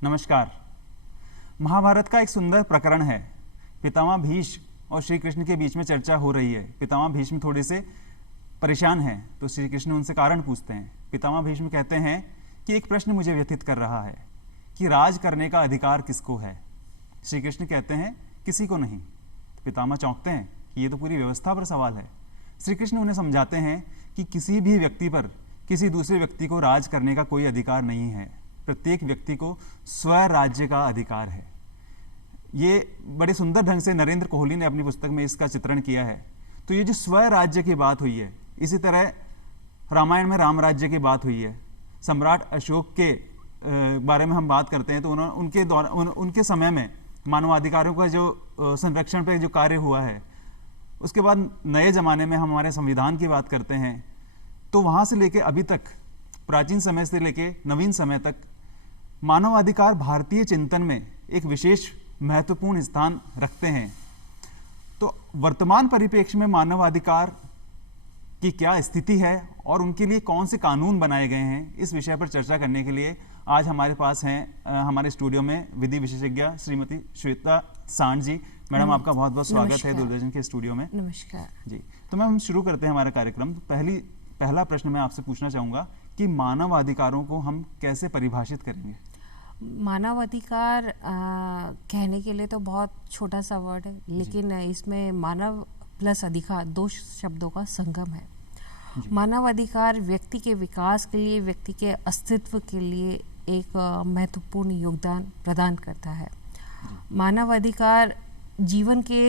नमस्कार। महाभारत का एक सुंदर प्रकरण है। पितामह भीष्म और श्री कृष्ण के बीच में चर्चा हो रही है। पितामह भीष्म थोड़े से परेशान हैं, तो श्री कृष्ण उनसे कारण पूछते हैं। पितामह भीष्म कहते हैं कि एक प्रश्न मुझे व्यथित कर रहा है कि राज करने का अधिकार किसको है। श्री कृष्ण कहते हैं किसी को नहीं। पितामह चौंकते हैं कि ये तो पूरी व्यवस्था पर सवाल है। श्री कृष्ण उन्हें समझाते हैं कि किसी भी व्यक्ति पर किसी दूसरे व्यक्ति को राज करने का कोई अधिकार नहीं है। प्रत्येक व्यक्ति को स्वराज्य का अधिकार है। ये बड़े सुंदर ढंग से नरेंद्र कोहली ने अपनी पुस्तक में इसका चित्रण किया है। तो ये जो स्वराज्य की बात हुई है, इसी तरह रामायण में राम राज्य की बात हुई है। सम्राट अशोक के बारे में हम बात करते हैं तो उनके समय में मानवाधिकारों का जो संरक्षण पे जो कार्य हुआ है, उसके बाद नए ज़माने में हम हमारे संविधान की बात करते हैं तो वहाँ से लेके अभी तक, प्राचीन समय से लेके नवीन समय तक, मानवाधिकार भारतीय चिंतन में एक विशेष महत्वपूर्ण स्थान रखते हैं। तो वर्तमान परिप्रेक्ष्य में मानवाधिकार की क्या स्थिति है और उनके लिए कौन से कानून बनाए गए हैं, इस विषय पर चर्चा करने के लिए आज हमारे पास हैं हमारे स्टूडियो में विधि विशेषज्ञ श्रीमती श्वेता सांड जी। मैडम, आपका बहुत बहुत स्वागत है दूरदर्शन के स्टूडियो में। नमस्कार जी। तो मैम, हम शुरू करते हैं हमारा कार्यक्रम। पहला प्रश्न मैं आपसे पूछना चाहूँगा कि मानवाधिकारों को हम कैसे परिभाषित करेंगे? मानवाधिकार कहने के लिए तो बहुत छोटा सा वर्ड है, लेकिन इसमें मानव प्लस अधिकार दो शब्दों का संगम है। मानवाधिकार व्यक्ति के विकास के लिए, व्यक्ति के अस्तित्व के लिए एक महत्वपूर्ण योगदान प्रदान करता है। मानवाधिकार जीवन के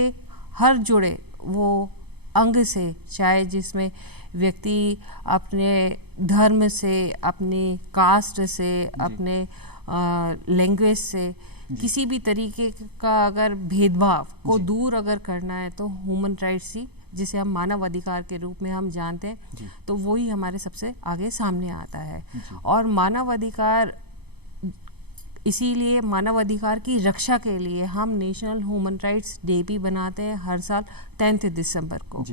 हर जुड़े वो अंग से, चाहे जिसमें व्यक्ति अपने धर्म से, अपनी कास्ट से, अपने लैंग्वेज से, किसी भी तरीके का अगर भेदभाव को दूर अगर करना है तो ह्यूमन राइट्स ही, जिसे हम मानव अधिकार के रूप में हम जानते हैं, तो वो ही हमारे सबसे आगे सामने आता है। और मानव अधिकार, इसीलिए मानव अधिकार की रक्षा के लिए हम नेशनल ह्यूमन राइट्स डे भी बनाते हैं हर साल 10 दिसंबर को।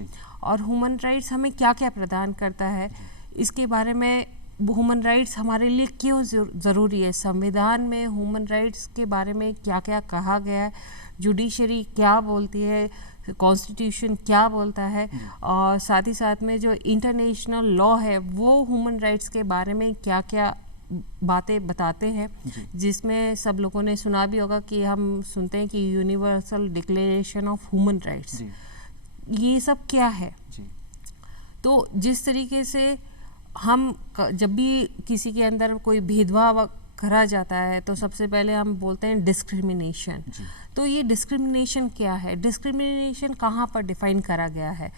और ह्यूमन राइट्स हमें क्या क्या प्रदान करता है, इसके बारे में, ह्यूमन राइट्स हमारे लिए क्यों ज़रूरी है, संविधान में ह्यूमन राइट्स के बारे में क्या क्या कहा गया है, जुडिशरी क्या बोलती है, कॉन्स्टिट्यूशन क्या बोलता है, और साथ ही साथ में जो इंटरनेशनल लॉ है वो ह्यूमन राइट्स के बारे में क्या क्या बातें बताते हैं। जिसमें सब लोगों ने सुना भी होगा कि हम सुनते हैं कि universal declaration of human rights, ये सब क्या है। तो जिस तरीके से हम जब भी किसी के अंदर कोई भेदभाव करा जाता है तो सबसे पहले हम बोलते हैं डिस्क्रिमिनेशन। तो ये डिस्क्रिमिनेशन क्या है, डिस्क्रिमिनेशन कहाँ पर डिफाइन करा गया है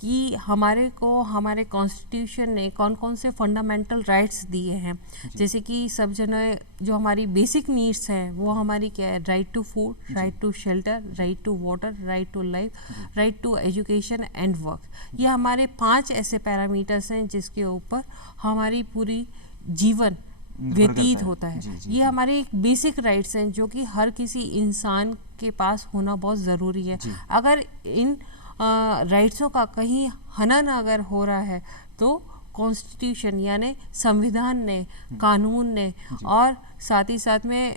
कि हमारे को हमारे कॉन्स्टिट्यूशन ने कौन कौन से फंडामेंटल राइट्स दिए हैं। जैसे कि सब जने जो हमारी बेसिक नीड्स हैं वो हमारी क्या है, right to food, right to shelter, right to water, right to life, right to education and work. ये हमारे 5 ऐसे पैरामीटर्स हैं जिसके ऊपर हमारी पूरी जीवन व्यतीत होता है। ये हमारे एक बेसिक राइट्स हैं जो कि हर किसी इंसान के पास होना बहुत ज़रूरी है। अगर इन राइट्सों का कहीं हनन अगर हो रहा है तो कॉन्स्टिट्यूशन यानी संविधान ने, कानून ने और साथ ही साथ में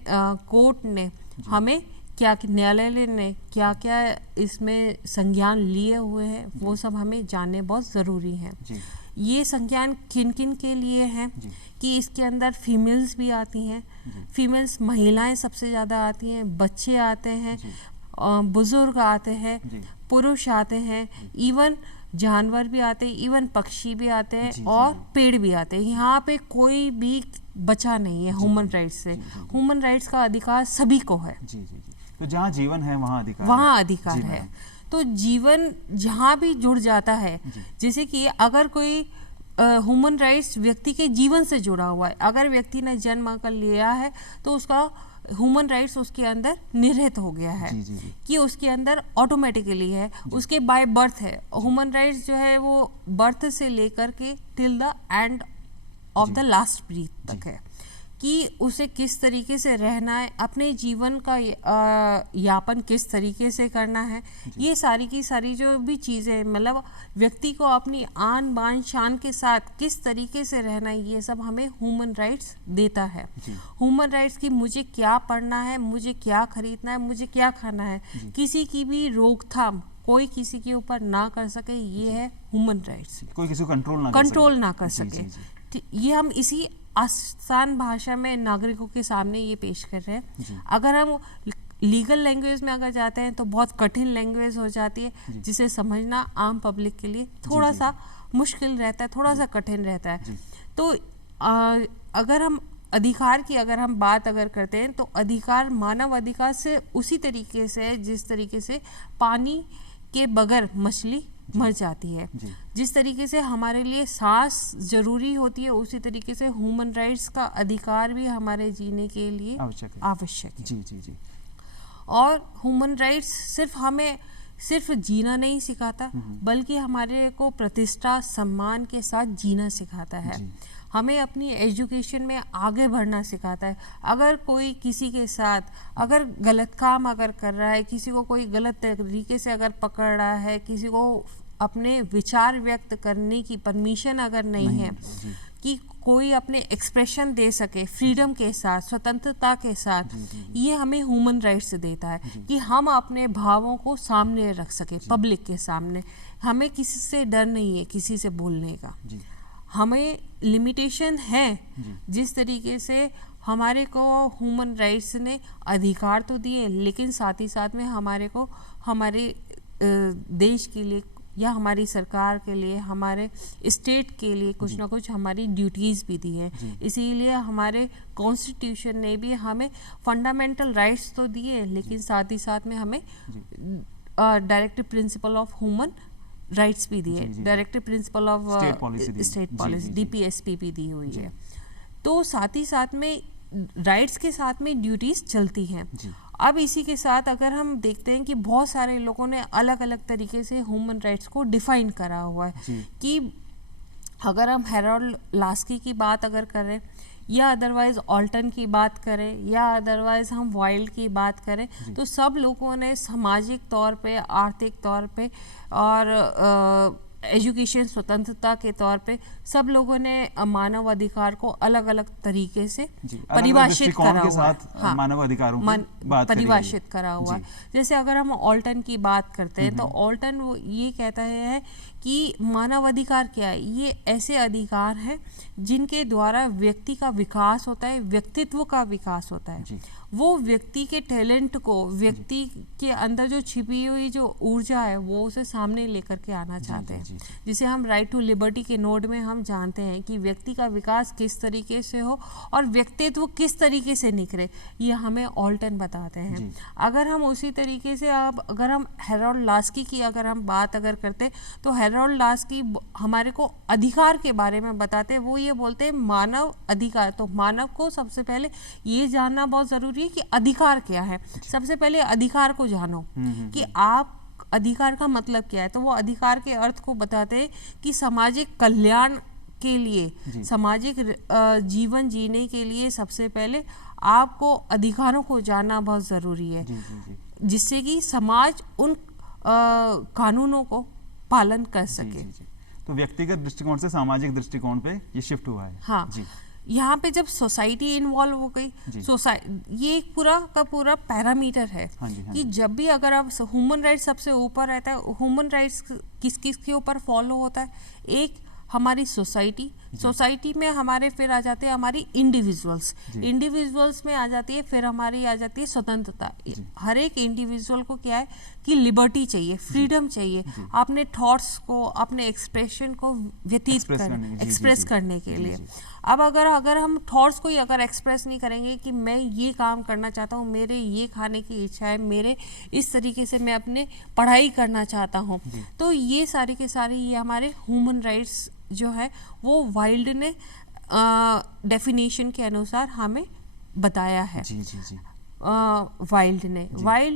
कोर्ट ने हमें क्या, न्यायालय ने क्या क्या इसमें संज्ञान लिए हुए हैं, वो सब हमें जानने बहुत ज़रूरी है। ये संज्ञान किन किन के लिए हैं कि इसके अंदर फीमेल्स भी आती हैं, फीमेल्स महिलाएं सबसे ज़्यादा आती हैं, बच्चे आते हैं, बुजुर्ग आते हैं, पुरुष आते हैं, इवन जानवर भी आते हैं, इवन पक्षी भी आते हैं और पेड़ भी आते हैं। यहाँ पे कोई भी बचा नहीं है ह्यूमन राइट्स से। ह्यूमन राइट्स का अधिकार सभी को है। तो जहाँ जीवन है वहाँ अधिकार, वहाँ अधिकार है। तो जीवन जहाँ भी जुड़ जाता है, जैसे कि अगर कोई ह्यूमन राइट्स व्यक्ति के जीवन से जुड़ा हुआ है, अगर व्यक्ति ने जन्म कर लिया है तो उसका ह्यूमन राइट्स उसके अंदर निहित हो गया है कि उसके अंदर ऑटोमेटिकली है, उसके बाय बर्थ है। ह्यूमन राइट्स जो है वो बर्थ से लेकर के till the end of the last breath तक है कि उसे किस तरीके से रहना है, अपने जीवन का यापन किस तरीके से करना है, ये सारी की सारी जो भी चीज़ें, मतलब व्यक्ति को अपनी आन बान शान के साथ किस तरीके से रहना है, ये सब हमें ह्यूमन राइट्स देता है। ह्यूमन राइट्स की मुझे क्या पढ़ना है, मुझे क्या खरीदना है, मुझे क्या खाना है, किसी की भी रोकथाम कोई किसी के ऊपर ना कर सके, ये है ह्यूमन राइट्स। कोई किसी को कंट्रोल ना कर सके। ये हम इसी आसान भाषा में नागरिकों के सामने ये पेश कर रहे हैं। अगर हम लीगल लैंग्वेज में अगर जाते हैं तो बहुत कठिन लैंग्वेज हो जाती है, जिसे समझना आम पब्लिक के लिए थोड़ा सा मुश्किल रहता है, थोड़ा सा कठिन रहता है। तो अगर हम अधिकार की अगर हम बात अगर करते हैं तो अधिकार मानव अधिकार से उसी तरीके से है जिस तरीके से पानी के बगैर मछली मर जाती है, जिस तरीके से हमारे लिए सांस जरूरी होती है, उसी तरीके से ह्यूमन राइट्स का अधिकार भी हमारे जीने के लिए आवश्यक है। जी। और ह्यूमन राइट्स सिर्फ जीना नहीं सिखाता, बल्कि हमारे को प्रतिष्ठा सम्मान के साथ जीना सिखाता है। हमें अपनी एजुकेशन में आगे बढ़ना सिखाता है। अगर कोई किसी के साथ अगर गलत काम अगर कर रहा है, किसी को कोई गलत तरीके से अगर पकड़ रहा है, किसी को अपने विचार व्यक्त करने की परमिशन अगर नहीं है कि कोई अपने एक्सप्रेशन दे सके फ्रीडम के साथ, स्वतंत्रता के साथ, ये हमें ह्यूमन राइट्स देता है कि हम अपने भावों को सामने रख सके पब्लिक के सामने। हमें किसी से डर नहीं है किसी से बोलने का। हमें लिमिटेशन है, जिस तरीके से हमारे को ह्यूमन राइट्स ने अधिकार तो दिए, लेकिन साथ ही साथ में हमारे को हमारे देश के लिए या हमारी सरकार के लिए, हमारे स्टेट के लिए कुछ ना कुछ हमारी ड्यूटीज़ भी दी हैं। इसीलिए हमारे कॉन्स्टिट्यूशन ने भी हमें फंडामेंटल राइट्स तो दिए, लेकिन साथ ही साथ में हमें directive principle of human rights भी दिए, directive principle of state policy DPSP भी दी हुई है। तो साथ ही साथ में राइट्स के साथ में ड्यूटीज चलती हैं। अब इसी के साथ अगर हम देखते हैं कि बहुत सारे लोगों ने अलग अलग तरीके से ह्यूमन राइट्स को डिफाइन करा हुआ है कि अगर हम हैरोल्ड लास्की की बात अगर करें या अदरवाइज ऑल्टन की बात करें या अदरवाइज हम वाइल्ड की बात करें, तो सब लोगों ने सामाजिक तौर पे, आर्थिक तौर पे और एजुकेशन स्वतंत्रता के तौर पे सब लोगों ने मानव अधिकार को अलग अलग तरीके से परिभाषित करा हुआ है। मानव अधिकारों की बात परिभाषित करा हुआ है। जैसे अगर हम ऑल्टन की बात करते हैं तो ऑल्टन वो ये कहता है कि मानव अधिकार क्या है, ये ऐसे अधिकार हैं जिनके द्वारा व्यक्ति का विकास होता है, व्यक्तित्व का विकास होता है। वो व्यक्ति के टैलेंट को, व्यक्ति के अंदर जो छिपी हुई जो ऊर्जा है वो उसे सामने लेकर के आना चाहते हैं। जिसे हम राइट टू लिबर्टी के नोड में हम जानते हैं कि व्यक्ति का विकास किस तरीके से हो और व्यक्तित्व किस तरीके से निखरे, ये हमें ऑल्टन बताते हैं। अगर हम उसी तरीके से अगर हम हैरोल्ड लास्की की अगर हम बात अगर करते तो हैरोल्ड लास्की हमारे को अधिकार के बारे में बताते हैं। वो ये बोलते हैं मानव अधिकार, तो मानव को सबसे पहले ये जानना बहुत ज़रूरी है कि अधिकार क्या है। सबसे पहले अधिकार को जानो कि आप अधिकार का मतलब क्या है। तो वो अधिकार के अर्थ को बताते हैं कि सामाजिक कल्याण के लिए, सामाजिक जीवन जीने के लिए सबसे पहले आपको अधिकारों को जानना बहुत ज़रूरी है, जिससे कि समाज उन कानूनों को पालन कर सके। तो व्यक्तिगत दृष्टिकोण से सामाजिक दृष्टिकोण पे ये शिफ्ट हुआ है। हाँ, यहाँ पे जब सोसाइटी इन्वॉल्व हो गई, ये एक पूरा का पूरा पैरामीटर है कि जब भी अगर आप ह्यूमन राइट्स सबसे ऊपर रहता है, ह्यूमन राइट्स किस किस के ऊपर फॉलो होता है। एक हमारी सोसाइटी में हमारे फिर आ जाते हैं हमारी इंडिविजुअल्स में आ जाती है, फिर हमारी आ जाती है स्वतंत्रता। हर एक इंडिविजुअल को क्या है कि लिबर्टी चाहिए, फ्रीडम चाहिए अपने थॉट्स को, अपने एक्सप्रेशन को व्यतीत करने, एक्सप्रेस करने के लिए। अब अगर हम थॉट्स को ही अगर एक्सप्रेस नहीं करेंगे कि मैं ये काम करना चाहता हूँ, मेरे ये खाने की इच्छा है, मेरे इस तरीके से मैं अपने पढ़ाई करना चाहता हूँ, तो ये सारे के सारे ये हमारे ह्यूमन राइट्स जो है वो वाइल्ड ने डेफिनेशन के अनुसार हमें बताया है। वाइल्ड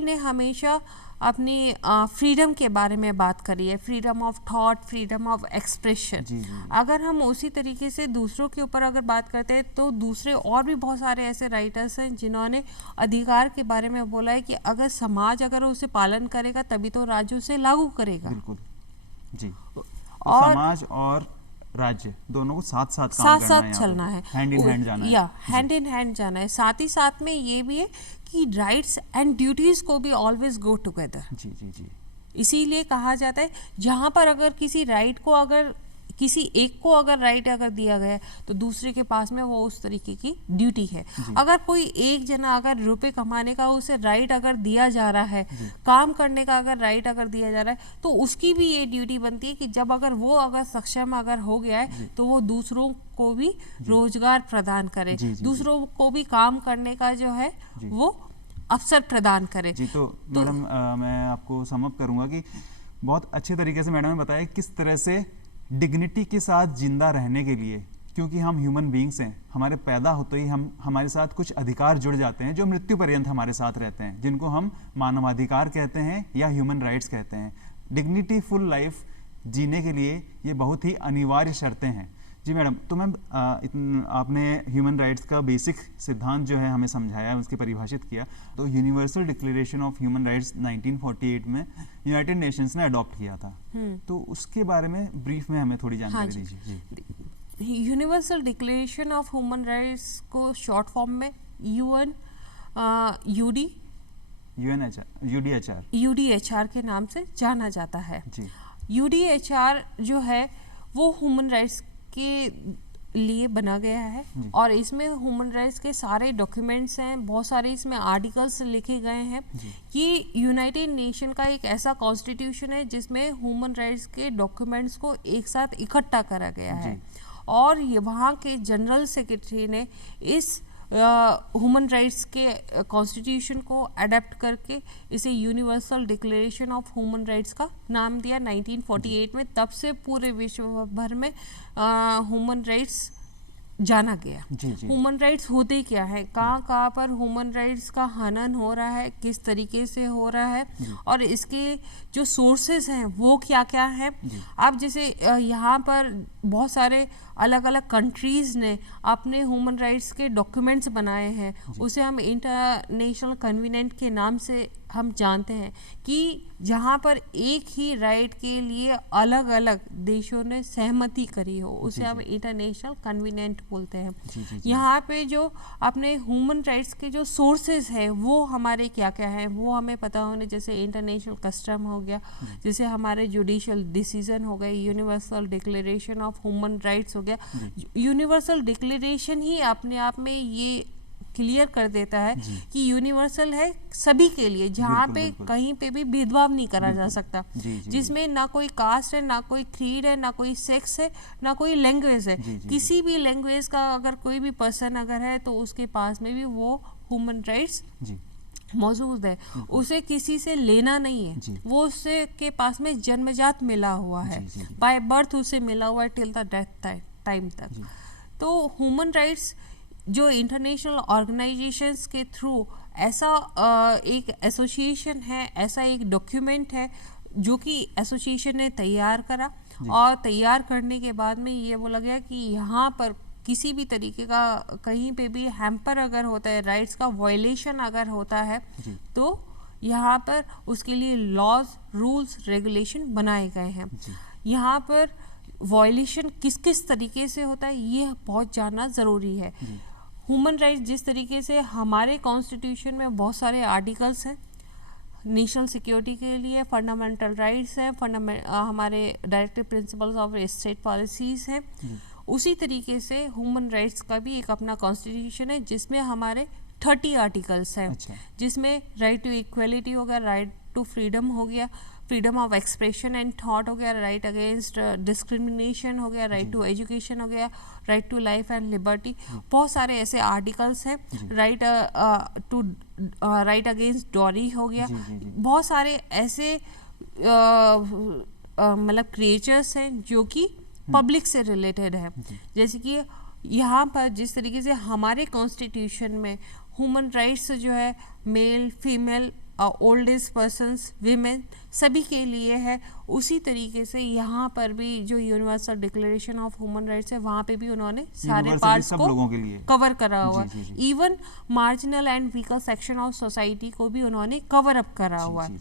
ने हमेशा अपनी फ्रीडम के बारे में बात करी है, freedom of thought, freedom of expression. अगर हम उसी तरीके से दूसरों के ऊपर अगर बात करते हैं तो दूसरे और भी बहुत सारे ऐसे राइटर्स हैं जिन्होंने अधिकार के बारे में बोला है कि अगर समाज अगर उसे पालन करेगा तभी तो राज्य उसे लागू करेगा। बिल्कुल जी। तो और समाज और राज्य दोनों को साथ साथ चलना है, हैंड इन हैंड जाना है, हैंड इन हैंड जाना है। साथ ही साथ में ये भी है कि राइट्स एंड ड्यूटीज को भी ऑलवेज गो टुगेदर। जी जी जी। इसीलिए कहा जाता है जहाँ पर अगर किसी राइट को अगर किसी एक को अगर राइट अगर दिया गया तो दूसरे के पास में वो उस तरीके की ड्यूटी है। अगर कोई एक जना अगर रुपए कमाने का उसे राइट अगर दिया जा रहा है, काम करने का अगर राइट अगर दिया जा रहा है, तो उसकी भी ये ड्यूटी बनती है कि जब अगर वो अगर सक्षम अगर हो गया है तो वो दूसरों को भी रोजगार प्रदान करे, दूसरों को भी काम करने का जो है वो अवसर प्रदान करे। जी। तो मैडम मैं आपको समअप करूंगा कि बहुत अच्छे तरीके से मैडम ने बताया किस तरह से डिग्निटी के साथ जिंदा रहने के लिए, क्योंकि हम ह्यूमन बीइंग्स हैं, हमारे पैदा होते ही हमारे साथ कुछ अधिकार जुड़ जाते हैं जो मृत्यु पर्यंत हमारे साथ रहते हैं, जिनको हम मानवाधिकार कहते हैं या ह्यूमन राइट्स कहते हैं। डिग्निटी फुल लाइफ जीने के लिए ये बहुत ही अनिवार्य शर्तें हैं। जी मैडम, तो मैम आपने ह्यूमन राइट्स का बेसिक सिद्धांत जो है हमें समझाया, उसकी परिभाषित किया। तो universal declaration of human rights 1948 में यूनाइटेड नेशंस ने अडॉप्ट किया था, तो उसके बारे में ब्रीफ में हमें थोड़ी जानकारी दीजिए। Universal declaration of human rights को शॉर्ट फॉर्म में यूडीएचआर के नाम से जाना जाता है। यूडीएचआर जो है वो ह्यूमन राइट्स के लिए बना गया है और इसमें ह्यूमन राइट्स के सारे डॉक्यूमेंट्स हैं, बहुत सारे इसमें आर्टिकल्स लिखे गए हैं। ये यूनाइटेड नेशन का एक ऐसा कॉन्स्टिट्यूशन है जिसमें ह्यूमन राइट्स के डॉक्यूमेंट्स को एक साथ इकट्ठा करा गया है और ये वहाँ के जनरल सेक्रेटरी ने इस ह्यूमन राइट्स के कॉन्स्टिट्यूशन को अडेप्ट करके इसे universal declaration of human rights का नाम दिया 1948 में। तब से पूरे विश्व भर में ह्यूमन राइट्स जाना गया। ह्यूमन राइट्स होते क्या है, कहाँ कहाँ पर ह्यूमन राइट्स का हनन हो रहा है, किस तरीके से हो रहा है और इसके जो सोर्सेज हैं वो क्या क्या है। अब जैसे यहाँ पर बहुत सारे अलग अलग कंट्रीज़ ने अपने ह्यूमन राइट्स के डॉक्यूमेंट्स बनाए हैं, उसे हम इंटरनेशनल कन्वेंट के नाम से हम जानते हैं कि जहाँ पर एक ही राइट के लिए अलग अलग देशों ने सहमति करी हो, उसे हम इंटरनेशनल कन्वेंट बोलते हैं। यहाँ पे जो अपने ह्यूमन राइट्स के जो सोर्सेज है वो हमारे क्या क्या हैं वो हमें पता होने, जैसे इंटरनेशनल कस्टम हो गया, जैसे हमारे जुडिशियल डिसीजन हो गए, universal declaration of human rights हो गया। यूनिवर्सल डिक्लेरेशन ही अपने आप में ये क्लियर कर देता है कि यूनिवर्सल है सभी के लिए, जहाँ पे कहीं पे भी भेदभाव नहीं करा जा सकता, जिसमें ना कोई कास्ट है, ना कोई क्रीड है, ना कोई सेक्स है, ना कोई लैंग्वेज है। किसी भी लैंग्वेज का अगर कोई भी पर्सन अगर है तो उसके पास में भी वो ह्यूमन राइट्स मौजूद है, उसे किसी से लेना नहीं है, वो उससे के पास में जन्मजात मिला हुआ है, बाय बर्थ उसे मिला हुआ है टिल द डेथ टाइम तक। तो ह्यूमन राइट्स जो इंटरनेशनल ऑर्गेनाइजेशंस के थ्रू ऐसा एक एसोसिएशन है, ऐसा एक डॉक्यूमेंट है जो कि एसोसिएशन ने तैयार करा और तैयार करने के बाद में ये बोला गया कि यहाँ पर किसी भी तरीके का कहीं पे भी हैम्पर अगर होता है, राइट्स का वायलेशन अगर होता है तो यहाँ पर उसके लिए लॉज, रूल्स, रेगुलेशन बनाए गए हैं। यहाँ पर वायलेशन किस किस तरीके से होता है ये बहुत जानना ज़रूरी है। ह्यूमन राइट्स जिस तरीके से हमारे कॉन्स्टिट्यूशन में बहुत सारे आर्टिकल्स हैं, नेशनल सिक्योरिटी के लिए फंडामेंटल राइट्स हैं, हमारे directive principles of state policies हैं, उसी तरीके से ह्यूमन राइट्स का भी एक अपना कॉन्स्टिट्यूशन है जिसमें हमारे 30 आर्टिकल्स हैं। जिसमें राइट टू इक्वलिटी हो गया, राइट टू फ्रीडम हो गया, freedom of expression and thought हो गया, राइट अगेंस्ट डिस्क्रिमिनेशन हो गया, राइट टू एजुकेशन हो गया, right to life and liberty. बहुत सारे ऐसे आर्टिकल्स हैं, राइट अगेंस्ट डॉरी हो गया। बहुत सारे ऐसे मतलब क्रिएचर्स हैं जो कि पब्लिक से रिलेटेड है। जैसे कि यहाँ पर जिस तरीके से हमारे कॉन्स्टिट्यूशन में ह्यूमन राइट्स जो है male female old age persons women सभी के लिए है। उसी तरीके से यहाँ पर भी जो universal declaration of human rights है वहाँ पे भी उन्होंने सारे पार्ट्स को कवर करा हुआ है। Even marginal and weaker section of society को भी उन्होंने कवर अप करा हुआ है।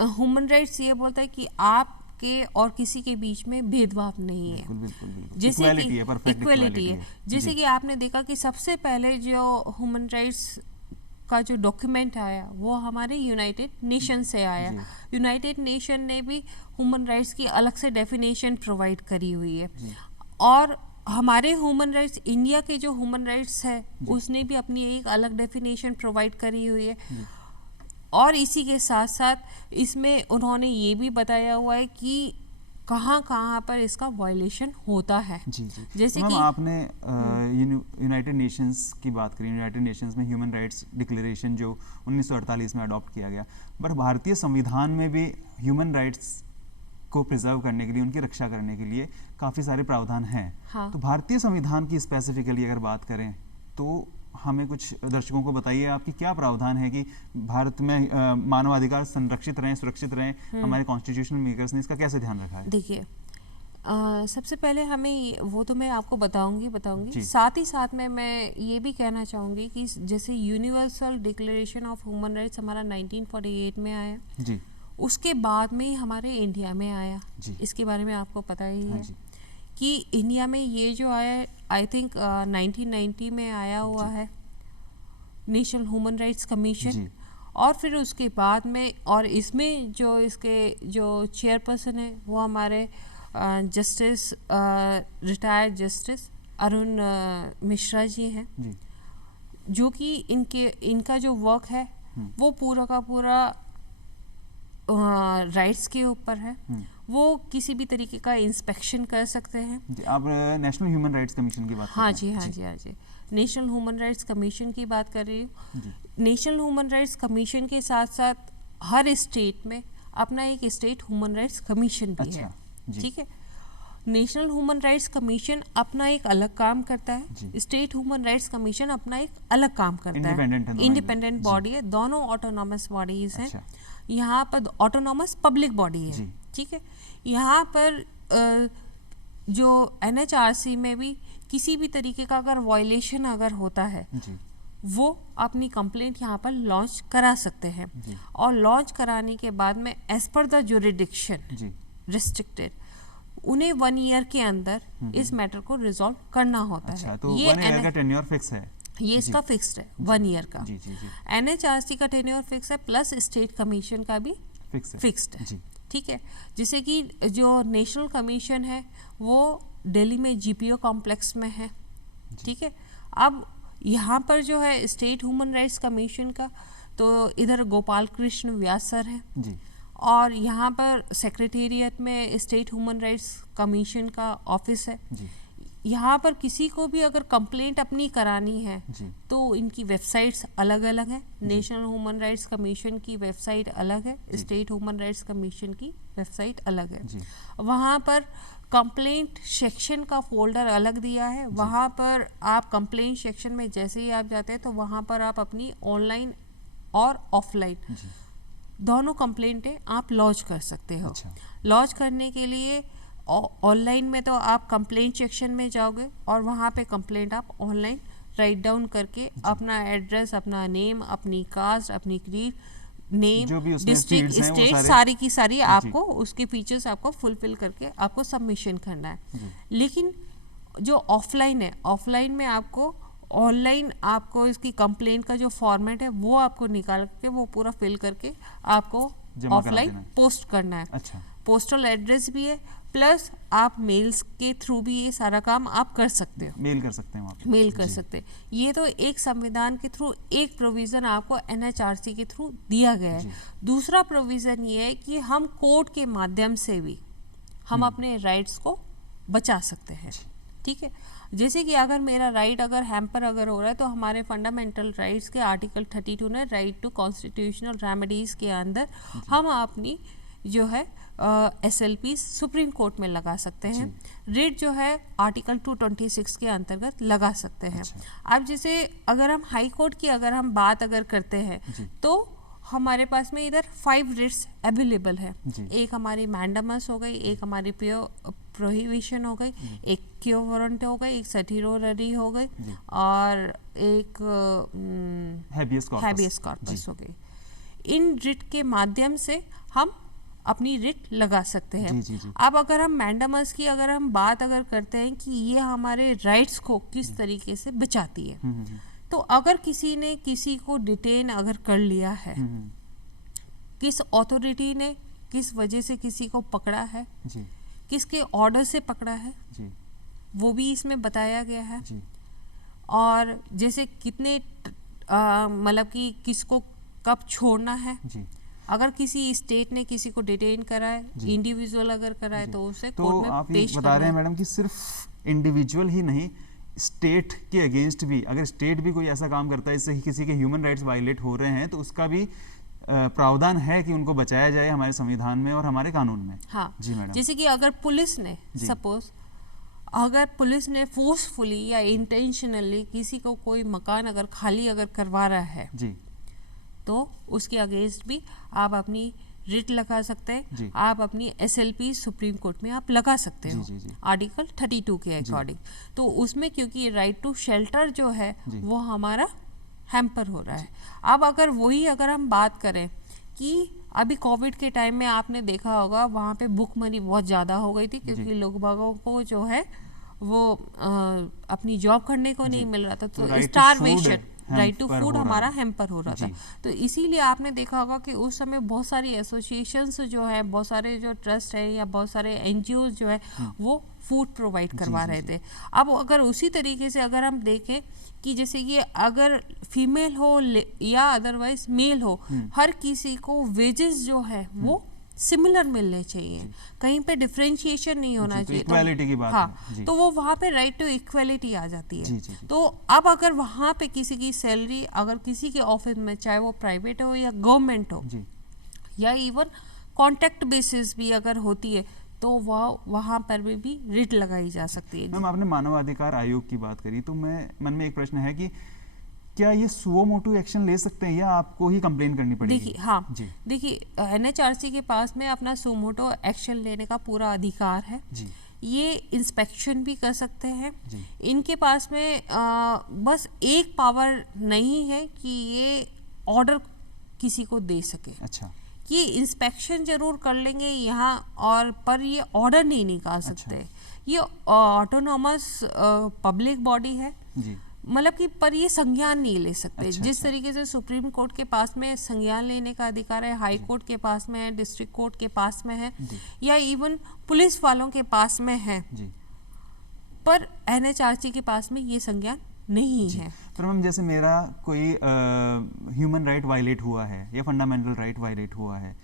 ह्यूमन राइट्स ये बोलता है कि आपके और किसी के बीच में भेदभाव नहीं है, जैसे कि इक्वलिटी है। जैसे कि आपने देखा कि सबसे पहले जो ह्यूमन राइट्स का जो डॉक्यूमेंट आया वो हमारे यूनाइटेड नेशन से आया। यूनाइटेड नेशन ने भी ह्यूमन राइट्स की अलग से डेफिनेशन प्रोवाइड करी हुई है। और हमारे ह्यूमन राइट्स, इंडिया के जो ह्यूमन राइट्स है उसने भी अपनी एक अलग डेफिनेशन प्रोवाइड करी हुई है। और इसी के साथ साथ इसमें उन्होंने ये भी बताया हुआ है कि कहाँ कहाँ पर इसका वायलेशन होता है। जैसे कि आपने यूनाइटेड नेशंस की बात करी। यूनाइटेड नेशंस में ह्यूमन राइट्स डिक्लेरेशन जो 1948 में अडॉप्ट किया गया, बट भारतीय संविधान में भी ह्यूमन राइट्स को प्रिजर्व करने के लिए, उनकी रक्षा करने के लिए काफ़ी सारे प्रावधान हैं। हाँ। तो भारतीय संविधान की स्पेसिफिकली अगर बात करें तो हमें कुछ दर्शकों को बताइए आपकी क्या प्रावधान है कि भारत में मानवाधिकार संरक्षित रहें, सुरक्षित रहें। हमारे कॉन्स्टिट्यूशनल मेकर्स ने इसका कैसे ध्यान रखा है? देखिए, सबसे पहले हमें वो तो मैं आपको बताऊंगी। साथ ही साथ में मैं ये भी कहना चाहूँगी कि जैसे universal declaration of human rights हमारा 1948 में आया जी, उसके बाद में ही हमारे इंडिया में आया। इसके बारे में आपको पता ही है कि इंडिया में ये जो आया आई थिंक 1990 में आया हुआ है नेशनल ह्यूमन राइट्स कमीशन। और फिर उसके बाद में, और इसमें जो इसके जो चेयरपर्सन है वो हमारे justice retired justice Arun Mishra ji हैं, जो कि इनका जो वर्क है वो पूरा का पूरा राइट्स के ऊपर है। वो किसी भी तरीके का इंस्पेक्शन कर सकते हैं। आप नेशनल ह्यूमन राइट्स कमीशन की बात कर रहे हैं? हाँ जी, नेशनल ह्यूमन राइट्स कमीशन की बात कर रही हूँ। नेशनल ह्यूमन राइट्स कमीशन के साथ साथ हर स्टेट में अपना एक स्टेट ह्यूमन राइट्स कमीशन भी है। ठीक है, नेशनल ह्यूमन राइट्स कमीशन अपना एक अलग काम करता है, स्टेट ह्यूमन राइट्स कमीशन अपना एक अलग काम करता है। इंडिपेंडेंट बॉडी है, दोनों ऑटोनॉमस बॉडीज हैं। यहाँ पर ऑटोनॉमस पब्लिक बॉडी है। ठीक है, यहाँ पर जो NHRC में भी किसी भी तरीके का अगर वायलेशन अगर होता है वो अपनी कंप्लेंट यहाँ पर लॉन्च करा सकते हैं। और लॉन्च कराने के बाद में as per the jurisdiction restricted उन्हें 1 ईयर के अंदर इस मैटर को रिजॉल्व करना होता है। तो ये 1 ईयर का टेन्योर फिक्स है? ये इसका फिक्स्ड है 1 ईयर का। NHRC का टेन्योर फिक्स है, प्लस स्टेट कमीशन का भी फिक्स्ड है। ठीक है, जैसे कि जो नेशनल कमीशन है वो दिल्ली में GPO कॉम्प्लेक्स में है। ठीक है, अब यहाँ पर जो है स्टेट ह्यूमन राइट्स कमीशन का तो इधर गोपाल कृष्ण व्यास सर है जी। और यहाँ पर सेक्रेटेरिएट में स्टेट ह्यूमन राइट्स कमीशन का ऑफिस है जी। यहाँ पर किसी को भी अगर कंप्लेंट अपनी करानी है तो इनकी वेबसाइट्स अलग अलग हैं। नेशनल ह्यूमन राइट्स कमीशन की वेबसाइट अलग है, स्टेट ह्यूमन राइट्स कमीशन की वेबसाइट अलग है। वहाँ पर कंप्लेंट सेक्शन का फोल्डर अलग दिया है। वहाँ पर आप कंप्लेंट सेक्शन में जैसे ही आप जाते हैं तो वहाँ पर आप अपनी ऑनलाइन और ऑफलाइन दोनों कंप्लेंटें आप लॉन्च कर सकते हो। लॉन्च करने के लिए ऑनलाइन में तो आप कंप्लेंट सेक्शन में जाओगे और वहाँ पे कंप्लेंट आप ऑनलाइन राइट डाउन करके अपना एड्रेस, अपना नेम, अपनी कास्ट, अपनी क्रीड, नेम, डिस्ट्रिक्ट, स्टेट, सारी की सारी आपको उसके फीचर्स आपको फुलफिल करके आपको सबमिशन करना है। लेकिन जो ऑफलाइन है, ऑफलाइन में आपको ऑनलाइन आपको इसकी कंप्लेंट का जो फॉर्मेट है वो आपको निकाल के वो पूरा फिल करके आपको ऑफलाइन पोस्ट करना है। अच्छा। पोस्टल एड्रेस भी है, प्लस आप मेल्स के थ्रू भी ये सारा काम आप कर सकते हो। मेल कर सकते हैं आप? मेल कर सकते हैं। ये तो एक संविधान के थ्रू एक प्रोविज़न आपको NHRC के थ्रू दिया गया है। दूसरा प्रोविज़न ये है कि हम कोर्ट के माध्यम से भी हम अपने राइट्स को बचा सकते हैं। ठीक है, जैसे कि अगर मेरा राइट अगर हैम्पर अगर हो रहा है तो हमारे फंडामेंटल राइट्स के आर्टिकल 32 ने राइट टू कॉन्स्टिट्यूशनल रेमेडीज़ के अंदर हम अपनी जो है SLP सुप्रीम कोर्ट में लगा सकते हैं। रिट जो है आर्टिकल 226 के अंतर्गत लगा सकते हैं। अब जैसे अगर हम हाई कोर्ट की अगर हम बात अगर करते हैं तो हमारे पास में इधर 5 रिट्स अवेलेबल है। एक हमारी मैंडामस हो गई, एक हमारी प्रोहिबिशन हो गई, एक क्यो वारंट हो गई, एक सर्टिरोरी हो गई और एक हैबियस कॉर्पस हो गई। इन रिट के माध्यम से हम अपनी रिट लगा सकते हैं। अब अगर हम मैंडामस की अगर हम बात अगर करते हैं कि ये हमारे राइट्स को किस तरीके से बचाती है, तो अगर किसी ने किसी को डिटेन अगर कर लिया है, किस अथॉरिटी ने किस वजह से किसी को पकड़ा है, किसके ऑर्डर से पकड़ा है, वो भी इसमें बताया गया है। और जैसे कितने मतलब कि किसको कब छोड़ना है, अगर किसी स्टेट ने किसी को डिटेन करा है, इंडिविजुअल अगर करा है तो उसे कोर्ट में पेश बता रहे हैं मैडम कि सिर्फ इंडिविजुअल ही नहीं, स्टेट के अगेंस्ट भी अगर स्टेट भी कोई ऐसा काम करता है इससे किसी के ह्यूमन राइट्स वायलेट हो रहे हैं तो उसका भी प्रावधान है कि उनको बचाया जाए हमारे संविधान में और हमारे कानून में। हाँ जी मैडम। जैसे कि अगर पुलिस ने सपोज अगर पुलिस ने फोर्सफुली या इंटेंशनली किसी को कोई मकान अगर खाली अगर करवा रहा है जी, तो उसके अगेंस्ट भी आप अपनी रिट लगा सकते हैं। आप अपनी SLP सुप्रीम कोर्ट में आप लगा सकते हो आर्टिकल 32 के अकॉर्डिंग। तो उसमें क्योंकि राइट टू शेल्टर जो है वो हमारा हैम्पर हो रहा है। अब अगर वही अगर हम बात करें कि अभी कोविड के टाइम में आपने देखा होगा वहाँ पे बुक मनी बहुत ज़्यादा हो गई थी क्योंकि लोगों को जो है वो अपनी जॉब करने को नहीं मिल रहा था, तो स्टारवेशन राइट टू फूड हमारा हैम्पर हो रहा था। तो इसीलिए आपने देखा होगा कि उस समय बहुत सारी एसोसिएशंस जो है, बहुत सारे जो ट्रस्ट है या बहुत सारे NGOs जो है वो फूड प्रोवाइड करवा रहे थे। अब अगर उसी तरीके से अगर हम देखें कि जैसे ये अगर फीमेल हो या अदरवाइज मेल हो, हर किसी को वेजेस जो है वो सिमिलर मिलने चाहिए, कहीं पे डिफरेंशिएशन नहीं होना चाहिए। इक्वालिटी की बात है। तो वो वहाँ पे राइट टू इक्वालिटी आ जाती है। तो अब अगर वहाँ पे किसी की सैलरी अगर किसी के ऑफिस में, चाहे वो प्राइवेट हो या गवर्नमेंट हो या इवन कॉन्ट्रैक्ट बेसिस भी अगर होती है, तो वहाँ पर भी रिट लगाई जा सकती है। मैम आपने मानवाधिकार आयोग की बात करी, तो मैं मन में एक प्रश्न है कि क्या ये सुओ मोटो एक्शन ले सकते हैं या आपको ही कंप्लेन करनी पड़ेगी? देखिए NHRC के पास में अपना सुओ मोटो एक्शन लेने का पूरा अधिकार है। ये इंस्पेक्शन भी कर सकते हैं। इनके पास में बस एक पावर नहीं है कि ये ऑर्डर किसी को दे सके। अच्छा, ये इंस्पेक्शन जरूर कर लेंगे यहाँ और पर ये ऑर्डर नहीं निकाल सकते। ये ऑटोनॉमस पब्लिक बॉडी है, मतलब कि पर ये संज्ञान नहीं ले सकते। जिस तरीके से सुप्रीम कोर्ट के पास में संज्ञान लेने का अधिकार है, हाई कोर्ट के पास में है, डिस्ट्रिक्ट कोर्ट के पास में है या इवन पुलिस वालों के पास में है, पर NHRC के पास में ये संज्ञान नहीं है। तो मैम जैसे मेरा कोई ह्यूमन राइट वायलेट हुआ है या फंडामेंटल राइट वायलेट हुआ है,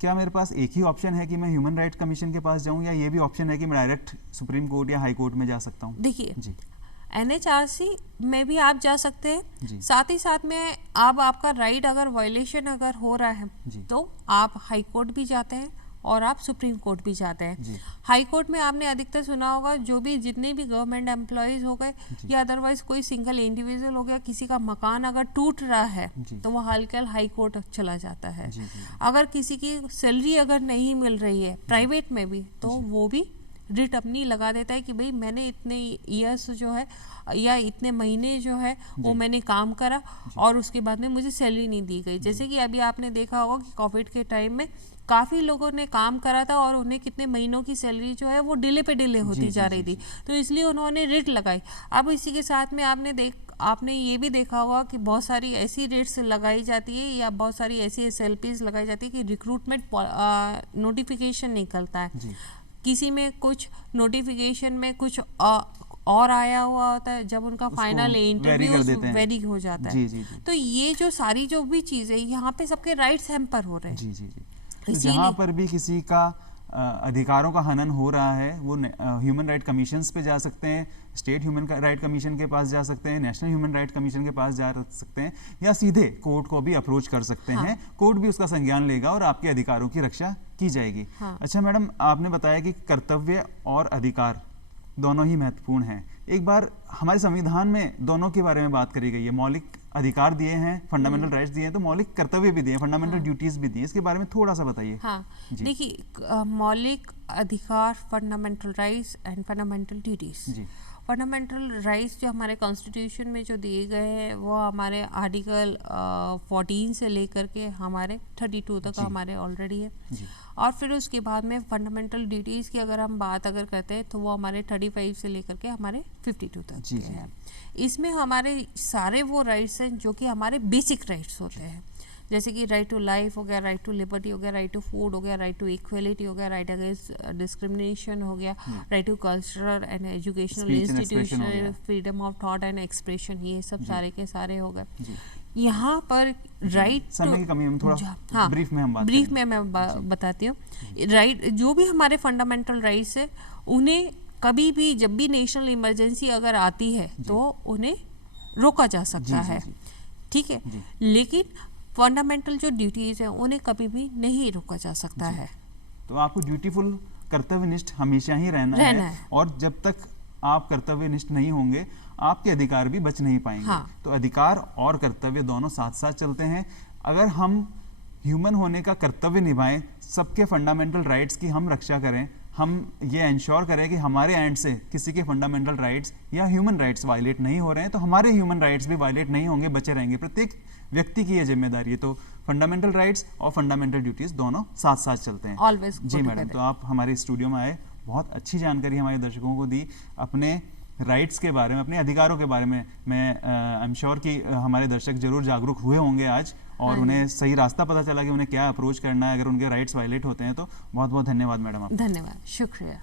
क्या मेरे पास एक ही ऑप्शन है कि मैं ह्यूमन राइट कमीशन के पास जाऊं या ये भी ऑप्शन है कि मैं डायरेक्ट सुप्रीम कोर्ट या हाई कोर्ट में जा सकता हूं? देखिए NHRC में भी आप जा सकते हैं, साथ ही साथ में आपका राइट अगर वायलेशन अगर हो रहा है तो आप हाई कोर्ट भी जाते हैं और आप सुप्रीम कोर्ट भी जाते हैं। हाई कोर्ट में आपने अधिकतर सुना होगा जो भी जितने भी गवर्नमेंट एम्प्लॉयज हो गए या अदरवाइज कोई सिंगल इंडिविजुअल हो गया, किसी का मकान अगर टूट रहा है तो वो हल्का हाई कोर्ट चला जाता है। अगर किसी की सैलरी अगर नहीं मिल रही है प्राइवेट में भी, तो वो भी रिट अपनी लगा देता है कि भाई मैंने इतने ईयर्स जो है या इतने महीने जो है वो मैंने काम करा और उसके बाद में मुझे सैलरी नहीं दी गई। जैसे कि अभी आपने देखा होगा कि कोविड के टाइम में काफ़ी लोगों ने काम करा था और उन्हें कितने महीनों की सैलरी जो है वो डिले पे डिले होती जा रही थी, तो इसलिए उन्होंने रिट लगाई। अब इसी के साथ में आपने ये भी देखा होगा कि बहुत सारी ऐसी रेट्स लगाई जाती है या बहुत सारी ऐसी SLPs लगाई जाती है कि रिक्रूटमेंट नोटिफिकेशन निकलता है, किसी में कुछ नोटिफिकेशन में कुछ और आया हुआ होता है, जब उनका फाइनल इंटरव्यू वेरी हो जाता है। तो ये जो सारी जो भी चीज़ें यहाँ पे सबके राइट्स हैम्पर हो रहे हैं। तो जहाँ पर भी किसी का अधिकारों का हनन हो रहा है वो ह्यूमन राइट कमीशंस पे जा सकते हैं, स्टेट ह्यूमन राइट कमीशन के पास जा सकते हैं, नेशनल ह्यूमन राइट कमीशन के पास जा सकते हैं, या सीधे कोर्ट को भी अप्रोच कर सकते हैं। कोर्ट भी उसका संज्ञान लेगा और आपके अधिकारों की रक्षा की जाएगी। अच्छा मैडम, आपने बताया कि कर्तव्य और अधिकार दोनों ही महत्वपूर्ण हैं। एक बार हमारे संविधान में दोनों के बारे में बात करी गई है, मौलिक अधिकार दिए हैं, फंडामेंटल राइट्स दिए हैं, तो मौलिक कर्तव्य भी दिए हैं, फंडामेंटल ड्यूटीज भी दी हैं। इसके बारे में थोड़ा सा बताइए। हाँ, देखिए मौलिक अधिकार, fundamental rights and fundamental duties. Fundamental rights जो हमारे कॉन्स्टिट्यूशन में जो दिए गए हैं वो हमारे आर्टिकल 14 से लेकर के हमारे 32 तक हमारे ऑलरेडी है। और फिर उसके बाद में फंडामेंटल ड्यूटीज़ की अगर हम बात करते हैं तो वो हमारे 35 से लेकर के हमारे 52 तक के हैं। इसमें हमारे सारे वो राइट्स हैं जो कि हमारे बेसिक राइट्स होते हैं, जैसे कि राइट टू लाइफ हो गया, राइट टू लिबर्टी हो गया, राइट टू फूड हो गया, राइट टू इक्वलिटी हो गया, राइट अगेंस्ट डिस्क्रिमिनेशन हो गया, right to cultural and educational institution, freedom of thought and expression, ये सब सारे के सारे हो गए। यहाँ पर राइट, समय की कमी है, थोड़ा ब्रीफ में हम बात ब्रीफ में मैं बताती हूँ। राइट जो भी हमारे फंडामेंटल राइट्स है उन्हें कभी भी जब भी नेशनल इमरजेंसी अगर आती है तो उन्हें रोका जा सकता है, ठीक है, लेकिन फंडामेंटल जो ड्यूटीज है उन्हें कभी भी नहीं रोका जा सकता है। तो आपको ड्यूटीफुल, कर्तव्यनिष्ठ हमेशा ही रहना है, और जब तक आप कर्तव्यनिष्ठ नहीं होंगे आपके अधिकार भी बच नहीं पाएंगे। तो अधिकार और कर्तव्य दोनों साथ साथ चलते हैं। अगर हम ह्यूमन होने का कर्तव्य निभाएं, सबके फंडामेंटल राइट्स की हम रक्षा करें, हम ये इंश्योर करें कि हमारे एंड से किसी के फंडामेंटल राइट्स या ह्यूमन राइट्स वायलेट नहीं हो रहे हैं, तो हमारे ह्यूमन राइट्स भी वायलेट नहीं होंगे, बचे रहेंगे। प्रत्येक व्यक्ति की ये जिम्मेदारी है। तो फंडामेंटल राइट्स और फंडामेंटल ड्यूटीज दोनों साथ साथ चलते हैं। ऑलवेज। जी मैडम, तो आप हमारे स्टूडियो में आए, बहुत अच्छी जानकारी हमारे दर्शकों को दी अपने राइट्स के बारे में, अपने अधिकारों के बारे में। मैं आई एम श्योर कि हमारे दर्शक जरूर जागरूक हुए होंगे आज, और उन्हें सही रास्ता पता चला कि उन्हें क्या अप्रोच करना है अगर उनके राइट्स वायलेट होते हैं तो। बहुत बहुत धन्यवाद मैडम। आप धन्यवाद, शुक्रिया।